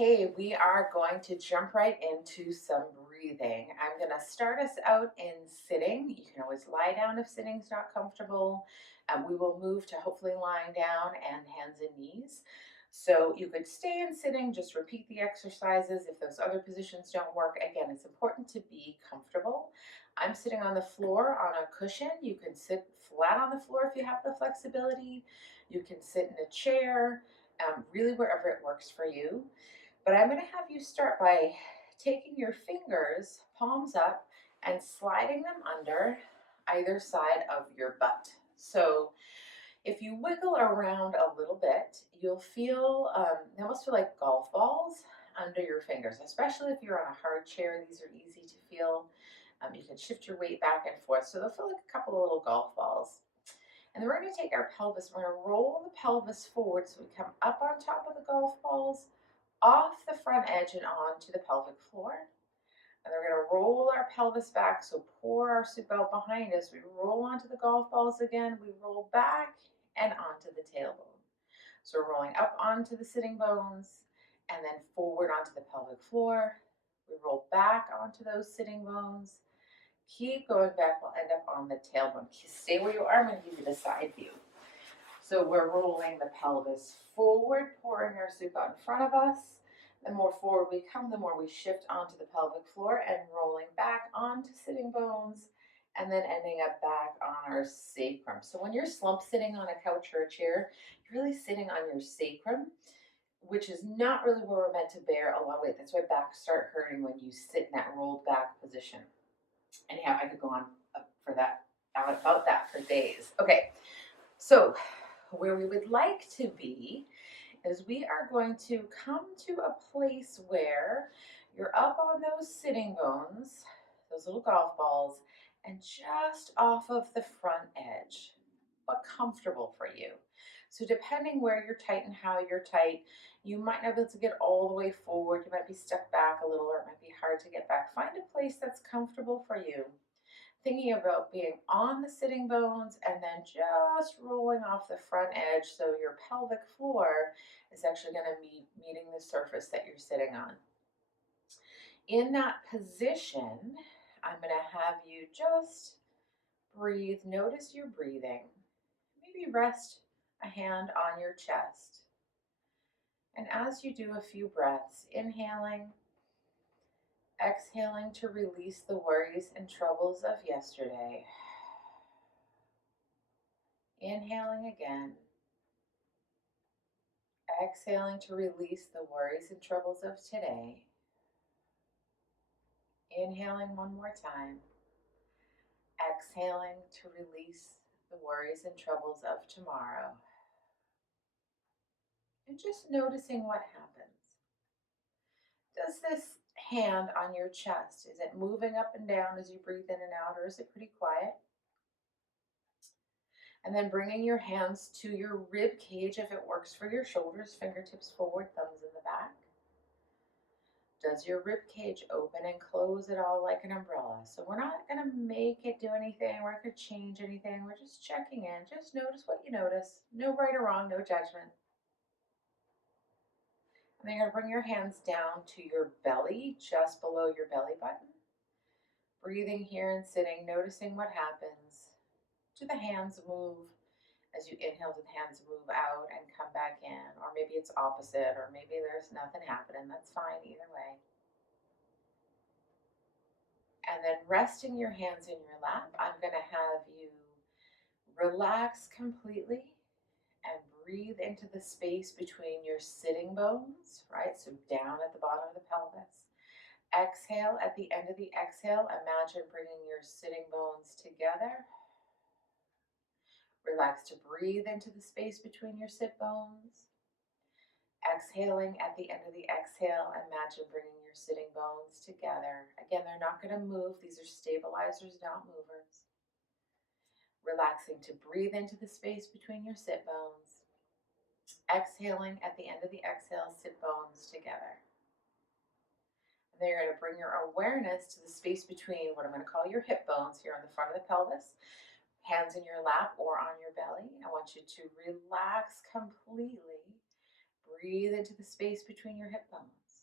Hey, we are going to jump right into some breathing. I'm going to start us out in sitting. You can always lie down if sitting's not comfortable. We will move to hopefully lying down and hands and knees. So you could stay in sitting, just repeat the exercises. If those other positions don't work, again, it's important to be comfortable. I'm sitting on the floor on a cushion. You can sit flat on the floor if you have the flexibility. You can sit in a chair, really wherever it works for you. But I'm going to have you start by taking your fingers, palms up, and sliding them under either side of your butt. So if you wiggle around a little bit, you'll feel, they almost feel like golf balls under your fingers, especially if you're on a hard chair. These are easy to feel. You can shift your weight back and forth. So they'll feel like a couple of little golf balls. And then we're going to take our pelvis, we're going to roll the pelvis forward so we come up on top of the golf balls, off the front edge and onto the pelvic floor. And we're going to roll our pelvis back, so pour our soup out behind us. We roll onto the golf balls again, we roll back and onto the tailbone. So we're rolling up onto the sitting bones and then forward onto the pelvic floor. We roll back onto those sitting bones. Keep going back, we'll end up on the tailbone. Stay where you are, I'm going to give you the side view. So we're rolling the pelvis forward, pouring our soup out in front of us. The more forward we come, the more we shift onto the pelvic floor and rolling back onto sitting bones and then ending up back on our sacrum. So when you're slump sitting on a couch or a chair, you're really sitting on your sacrum, which is not really where we're meant to bear a lot of weight. That's why backs start hurting when you sit in that rolled back position. Anyhow, I could go on for that, about that for days. Okay, so where we would like to be is we are going to come to a place where you're up on those sitting bones, those little golf balls, and just off of the front edge, but comfortable for you. So depending where you're tight and how you're tight, you might not be able to get all the way forward. You might be stuck back a little, or it might be hard to get back. Find a place that's comfortable for you. Thinking about being on the sitting bones and then just rolling off the front edge so your pelvic floor is actually going to be meeting the surface that you're sitting on. In that position, I'm going to have you just breathe. Notice your breathing. Maybe rest a hand on your chest. And as you do a few breaths, inhaling, exhaling to release the worries and troubles of yesterday. Inhaling again. Exhaling to release the worries and troubles of today. Inhaling one more time. Exhaling to release the worries and troubles of tomorrow. And just noticing what happens. Does this hand on your chest, is it moving up and down as you breathe in and out, or is it pretty quiet? And then bringing your hands to your rib cage if it works for your shoulders, fingertips forward, thumbs in the back. Does your rib cage open and close it all like an umbrella? So we're not going to make it do anything. We're not going to change anything. We're just checking in. Just notice what you notice. No right or wrong, no judgment. And then you're going to bring your hands down to your belly, just below your belly button. Breathing here and sitting, noticing what happens. Do the hands move? As you inhale, do the hands move out and come back in? Or maybe it's opposite, or maybe there's nothing happening. That's fine either way. And then resting your hands in your lap, I'm going to have you relax completely and breathe into the space between your sitting bones, right? So down at the bottom of the pelvis. Exhale. At the end of the exhale, imagine bringing your sitting bones together. Relax to breathe into the space between your sit bones. Exhaling, at the end of the exhale, imagine bringing your sitting bones together. Again, they're not going to move. These are stabilizers, not movers. Relaxing to breathe into the space between your sit bones. Exhaling, at the end of the exhale, sit bones together. And then you're going to bring your awareness to the space between what I'm going to call your hip bones here on the front of the pelvis. Hands in your lap or on your belly. I want you to relax completely. Breathe into the space between your hip bones.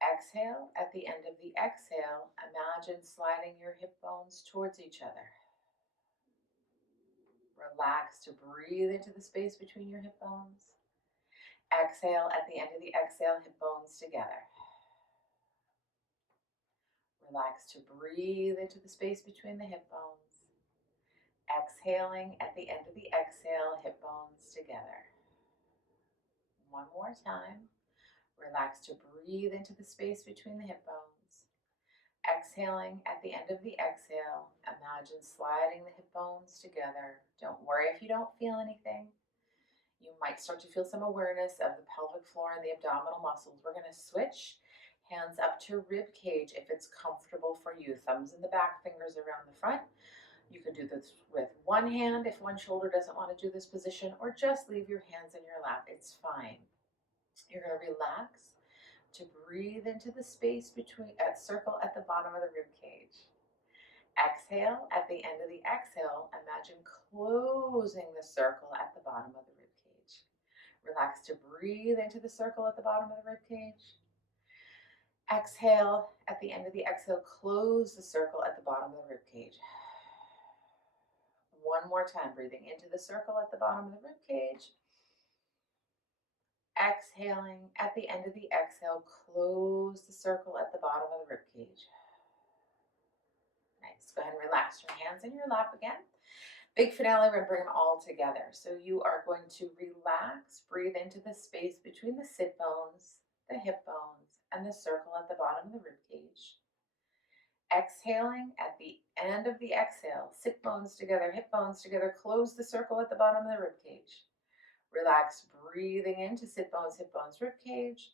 Exhale. At the end of the exhale, imagine sliding your hip bones towards each other. Relax to breathe into the space between your hip bones. Exhale. At the end of the exhale, hip bones together. Relax to breathe into the space between the hip bones. Exhaling. At the end of the exhale, hip bones together. One more time. Relax to breathe into the space between the hip bones. Exhaling. At the end of the exhale, imagine sliding the hip bones together. Don't worry if you don't feel anything. You might start to feel some awareness of the pelvic floor and the abdominal muscles. We're going to switch hands up to rib cage if it's comfortable for you. Thumbs in the back, fingers around the front. You can do this with one hand if one shoulder doesn't want to do this position, or just leave your hands in your lap. It's fine. You're going to relax to breathe into the space between circle at the bottom of the rib cage. Exhale. At the end of the exhale, imagine closing the circle at the bottom of the rib cage. Relax to breathe into the circle at the bottom of the rib cage. Exhale. At the end of the exhale, close the circle at the bottom of the rib cage. One more time, breathing into the circle at the bottom of the rib cage. Exhaling. At the end of the exhale, close the circle at the bottom of the rib cage. Nice. Go ahead and relax your hands in your lap again. Big finale, we're going to bring them all together. So you are going to relax, breathe into the space between the sit bones, the hip bones, and the circle at the bottom of the rib cage. Exhaling. At the end of the exhale, sit bones together, hip bones together, close the circle at the bottom of the rib cage. Relax, breathing into sit bones, hip bones, rib cage.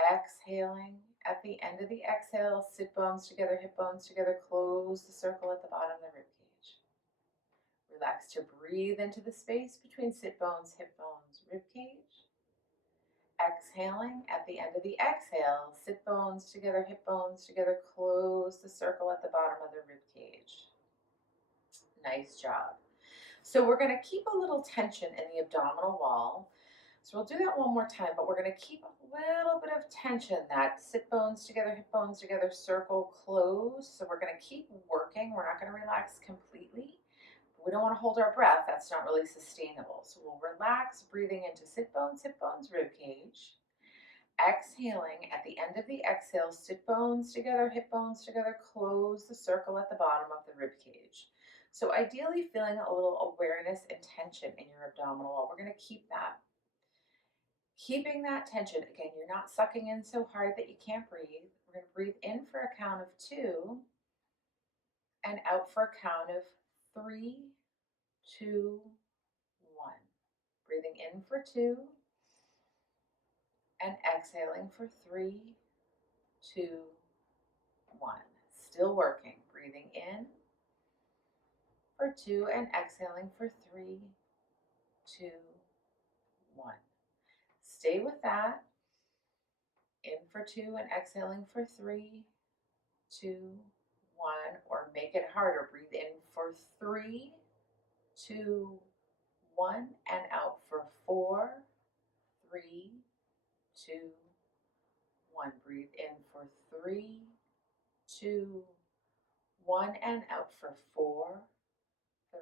Exhaling. At the end of the exhale, sit bones together, hip bones together, close the circle at the bottom of the rib cage. Relax to breathe into the space between sit bones, hip bones, rib cage. Exhaling. At the end of the exhale, sit bones together, hip bones together, close the circle at the bottom of the rib cage. Nice job. So we're going to keep a little tension in the abdominal wall. So we'll do that one more time, but we're going to keep a little bit of tension, that sit bones together, hip bones together, circle, close. So we're going to keep working. We're not going to relax completely. We don't want to hold our breath. That's not really sustainable. So we'll relax, breathing into sit bones, hip bones, rib cage. Exhaling. At the end of the exhale, sit bones together, hip bones together, close the circle at the bottom of the rib cage. So ideally feeling a little awareness and tension in your abdominal wall. We're going to keep that. Keeping that tension. Again, you're not sucking in so hard that you can't breathe. We're going to breathe in for a count of 2 and out for a count of 3, 2, 1. Breathing in for 2 and exhaling for 3, 2, 1. Still working. Breathing in for 2 and exhaling for 3, 2, 1. Stay with that. In for 2 and exhaling for 3, 2, 1. Or make it harder. Breathe in for 3, 2, 1. And out for 4, 3, 2, 1. Breathe in for 3, 2, 1. And out for 4, 3,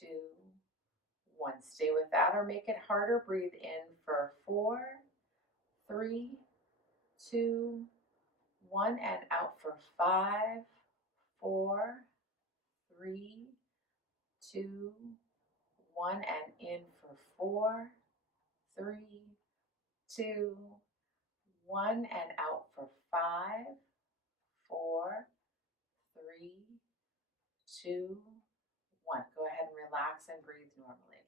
2, 1. Stay with that or make it harder. Breathe in for 4, 3, 2, 1. And out for 5, 4, 3, 2, 1. And in for 4, 3, 2, 1. And out for 5, 4, 3, 2, 1. Go ahead and relax and breathe normally.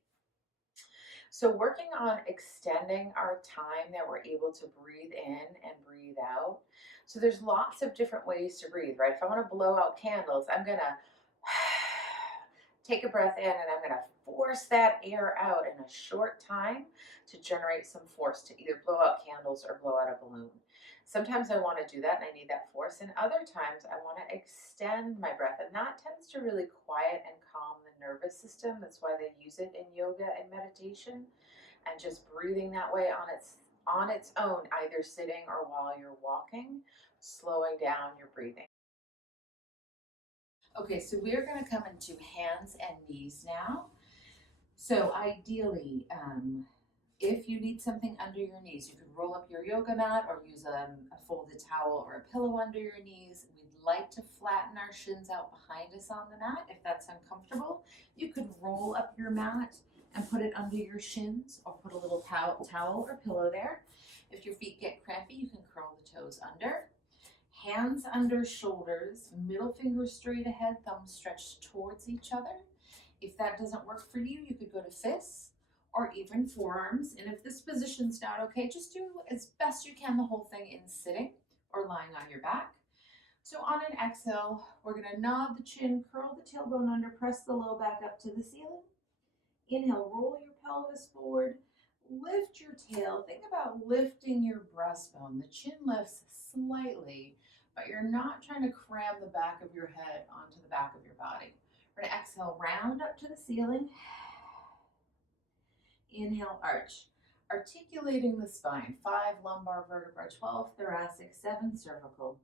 So working on extending our time that we're able to breathe in and breathe out. So there's lots of different ways to breathe, right? If I want to blow out candles, I'm going to take a breath in and I'm going to force that air out in a short time to generate some force to either blow out candles or blow out a balloon. Sometimes I want to do that and I need that force, and other times I want to extend my breath, and that tends to really quiet and calm the nervous system. That's why they use it in yoga and meditation, and just breathing that way on its on its own, either sitting or while you're walking, slowing down your breathing. Okay, so we're going to come into hands and knees now. So ideally, if you need something under your knees, you could roll up your yoga mat or use a folded towel or a pillow under your knees. We'd like to flatten our shins out behind us on the mat if that's uncomfortable. You could roll up your mat and put it under your shins or put a little towel or pillow there. If your feet get crampy, you can curl the toes under. Hands under shoulders, middle finger straight ahead, thumbs stretched towards each other. If that doesn't work for you, you could go to fists or even forearms. And if this position's not okay, just do as best you can the whole thing in sitting or lying on your back. So on an exhale, we're going to nod the chin, curl the tailbone under, press the low back up to the ceiling. Inhale, roll your pelvis forward, lift your tail. Think about lifting your breastbone. The chin lifts slightly, but you're not trying to cram the back of your head onto the back of your body. We're going to exhale, round up to the ceiling. Inhale, arch. Articulating the spine, 5 lumbar vertebrae, 12 thoracic, 7 cervical.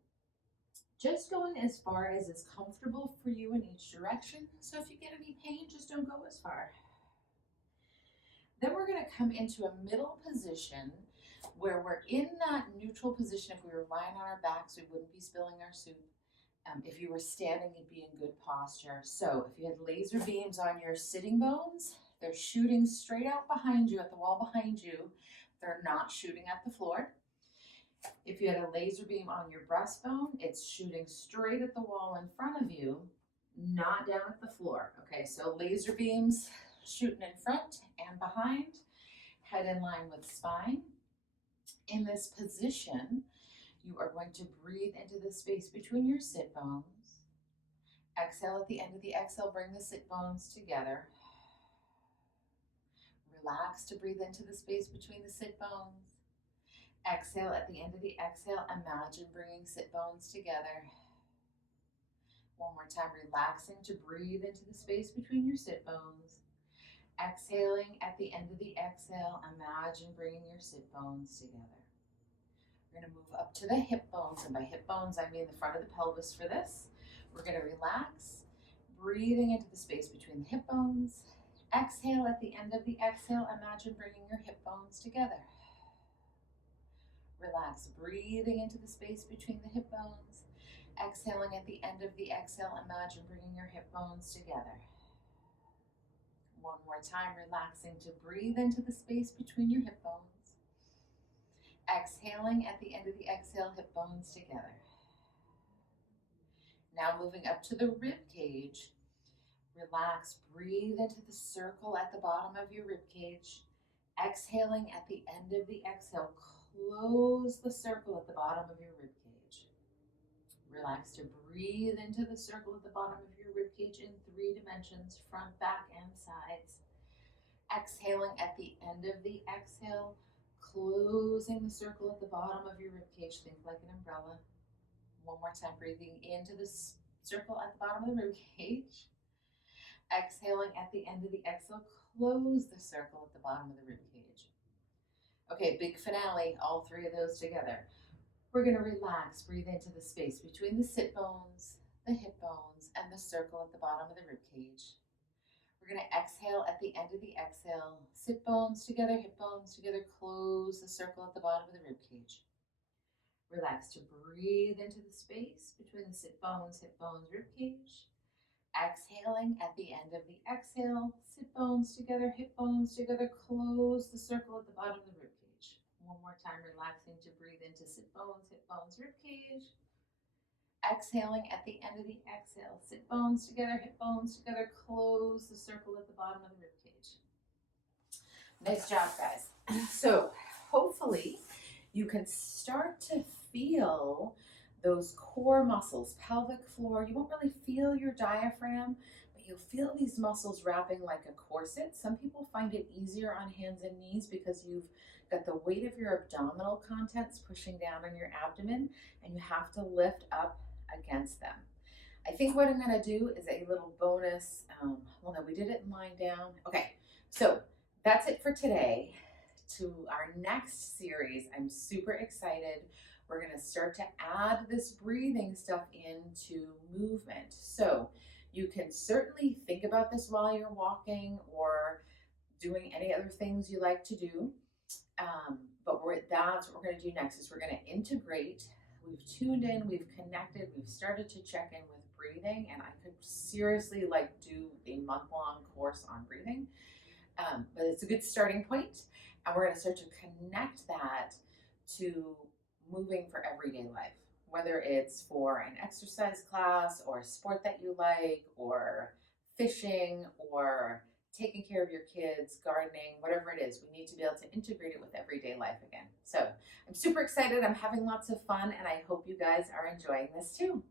Just going as far as is comfortable for you in each direction. So if you get any pain, just don't go as far. Then we're going to come into a middle position where we're in that neutral position. If we were lying on our backs, we wouldn't be spilling our soup. If you were standing, you'd be in good posture. So if you had laser beams on your sitting bones, they're shooting straight out behind you, at the wall behind you. They're not shooting at the floor. If you had a laser beam on your breastbone, it's shooting straight at the wall in front of you, not down at the floor. Okay, so laser beams shooting in front and behind, head in line with spine. In this position, you are going to breathe into the space between your sit bones. Exhale at the end of the exhale, bring the sit bones together. Relax to breathe into the space between the sit bones. Exhale at the end of the exhale, imagine bringing sit bones together. One more time, relaxing to breathe into the space between your sit bones. Exhaling at the end of the exhale, imagine bringing your sit bones together. We're going to move up to the hip bones, and by hip bones, I mean the front of the pelvis for this. We're going to relax, breathing into the space between the hip bones. Exhale at the end of the exhale, imagine bringing your hip bones together. Relax, breathing into the space between the hip bones. Exhaling at the end of the exhale, imagine bringing your hip bones together. One more time, relaxing to breathe into the space between your hip bones. Exhaling at the end of the exhale, hip bones together. Now moving up to the rib cage. Relax, breathe into the circle at the bottom of your rib cage. Exhaling at the end of the exhale, close the circle at the bottom of your rib cage. Relax to breathe into the circle at the bottom of your rib cage in 3 dimensions, front, back, and sides. Exhaling at the end of the exhale, closing the circle at the bottom of your rib cage. Think like an umbrella. One more time, breathing into the circle at the bottom of the rib cage. Exhaling at the end of the exhale, close the circle at the bottom of the rib cage. Okay, big finale, all 3 of those together. We're going to relax, breathe into the space between the sit bones, the hip bones, and the circle at the bottom of the rib cage. We're going to exhale at the end of the exhale, sit bones together, hip bones together, close the circle at the bottom of the rib cage. Relax to breathe into the space between the sit bones, hip bones, rib cage. Exhaling at the end of the exhale, sit bones together, hip bones together, close the circle at the bottom of the rib cage. One more time, relaxing to breathe into sit bones, hip bones, rib cage. Exhaling at the end of the exhale, sit bones together, hip bones together, close the circle at the bottom of the rib cage. Nice job, guys. So hopefully you can start to feel those core muscles, pelvic floor. You won't really feel your diaphragm, but you'll feel these muscles wrapping like a corset. Some people find it easier on hands and knees because you've got the weight of your abdominal contents pushing down on your abdomen, and you have to lift up against them. I think what I'm going to do is a little bonus. Well, no, we did it in lying down. Okay, so that's it for today. to our next series. I'm super excited. We're going to start to add this breathing stuff into movement. So you can certainly think about this while you're walking or doing any other things you like to do. But that's what we're going to do next is we're going to integrate. We've tuned in, we've connected, we've started to check in with breathing, and I could seriously do a month-long course on breathing. But it's a good starting point, and we're going to start to connect that to moving for everyday life, whether it's for an exercise class or a sport that you like, or fishing, or taking care of your kids, gardening, whatever it is. We need to be able to integrate it with everyday life again. So I'm super excited. I'm having lots of fun, and I hope you guys are enjoying this too.